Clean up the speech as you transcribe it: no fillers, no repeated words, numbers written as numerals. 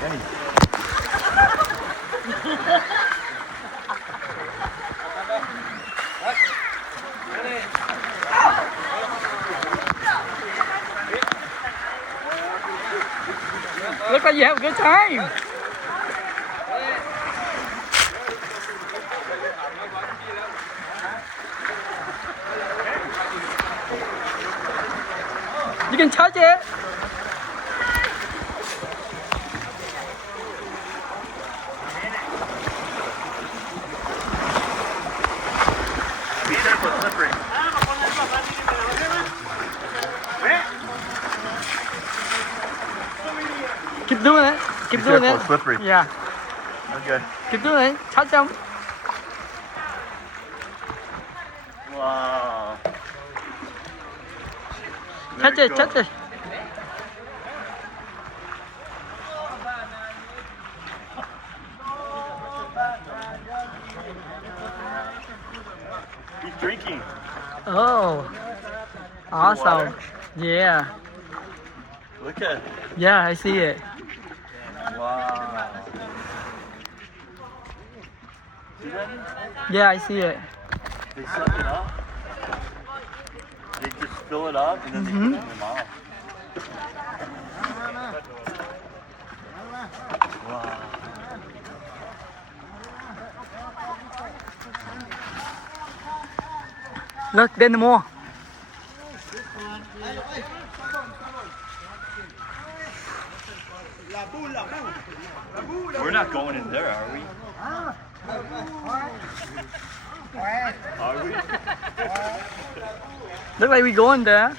Hey. Look like you have a good time. You can touch it. Be careful, slippery. Keep doing it. Keep Be doing careful, it. slippery. Yeah. Okay. Keep doing it. Touch them. Wow. Touch Very it. cool. Touch it. He's drinking. Oh. Awesome. Yeah. Look at. Yeah, I see it. Wow. See that? Yeah, I see it. They suck it up. They just fill it up and then they put it in their mouth. Wow. Look, then more. We're not going in there, are we? Are we? Look like we going there.